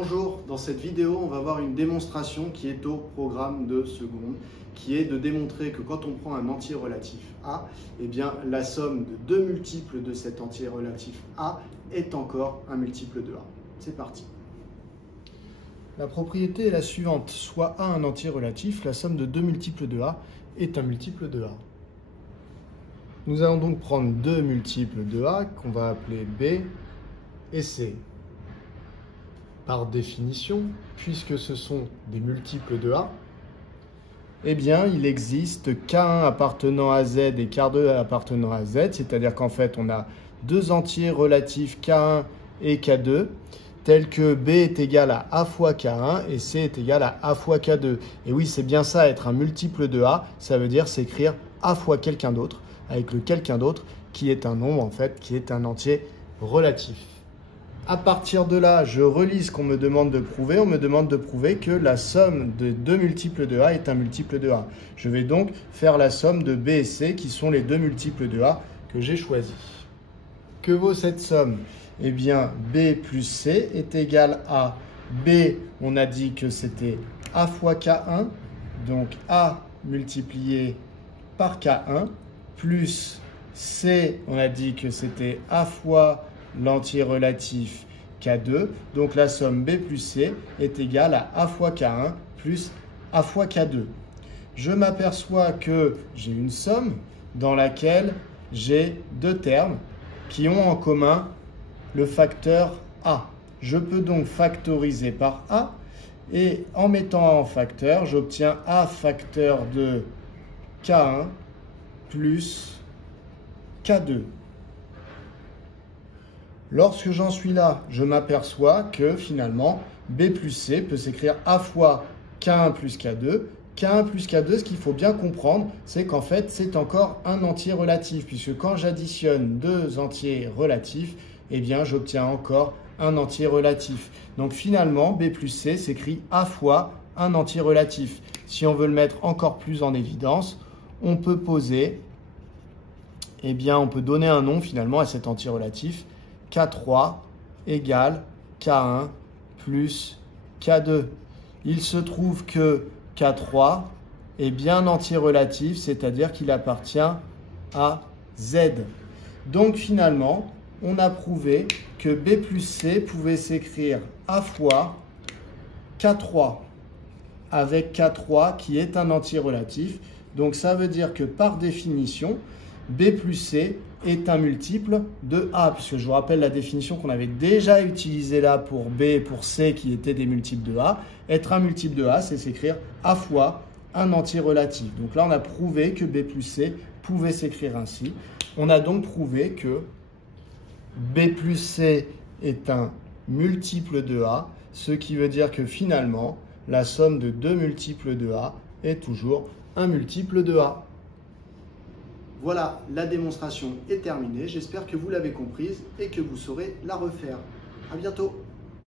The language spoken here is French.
Bonjour, dans cette vidéo, on va voir une démonstration qui est au programme de seconde, qui est de démontrer que quand on prend un entier relatif A, eh bien, la somme de deux multiples de cet entier relatif A est encore un multiple de A. C'est parti. La propriété est la suivante, soit A un entier relatif, la somme de deux multiples de A est un multiple de A. Nous allons donc prendre deux multiples de A qu'on va appeler B et C. Par définition, puisque ce sont des multiples de A, eh bien, il existe K1 appartenant à Z et K2 appartenant à Z, c'est-à-dire qu'en fait, on a deux entiers relatifs K1 et K2, tels que B est égal à A fois K1 et C est égal à A fois K2. Et oui, c'est bien ça, être un multiple de A, ça veut dire s'écrire A fois quelqu'un d'autre, avec le quelqu'un d'autre qui est un nombre, en fait, qui est un entier relatif. À partir de là, je relis ce qu'on me demande de prouver. On me demande de prouver que la somme de deux multiples de A est un multiple de A. Je vais donc faire la somme de B et C, qui sont les deux multiples de A que j'ai choisis. Que vaut cette somme? Eh bien, B plus C est égal à B, on a dit que c'était A fois K1, donc A multiplié par K1, plus C, on a dit que c'était A fois l'entier relatif K2, donc la somme B plus C est égale à A fois K1 plus A fois K2. Je m'aperçois que j'ai une somme dans laquelle j'ai deux termes qui ont en commun le facteur A. Je peux donc factoriser par A et en mettant A en facteur, j'obtiens A facteur de K1 plus K2. Lorsque j'en suis là, je m'aperçois que finalement, B plus C peut s'écrire A fois K1 plus K2. K1 plus K2, ce qu'il faut bien comprendre, c'est qu'en fait, c'est encore un entier relatif, puisque quand j'additionne deux entiers relatifs, eh bien, j'obtiens encore un entier relatif. Donc finalement, B plus C s'écrit A fois un entier relatif. Si on veut le mettre encore plus en évidence, on peut poser, eh bien, on peut donner un nom finalement à cet entier relatif. K3 égale K1 plus K2. Il se trouve que K3 est bien entier relatif, c'est-à-dire qu'il appartient à Z. Donc finalement, on a prouvé que B plus C pouvait s'écrire A fois K3, avec K3 qui est un entier relatif. Donc ça veut dire que par définition, B plus C est un multiple de A, puisque je vous rappelle la définition qu'on avait déjà utilisée là pour B et pour C qui étaient des multiples de A. Être un multiple de A, c'est s'écrire A fois un entier relatif. Donc là, on a prouvé que B plus C pouvait s'écrire ainsi. On a donc prouvé que B plus C est un multiple de A, ce qui veut dire que finalement, la somme de deux multiples de A est toujours un multiple de A. Voilà, la démonstration est terminée. J'espère que vous l'avez comprise et que vous saurez la refaire. À bientôt.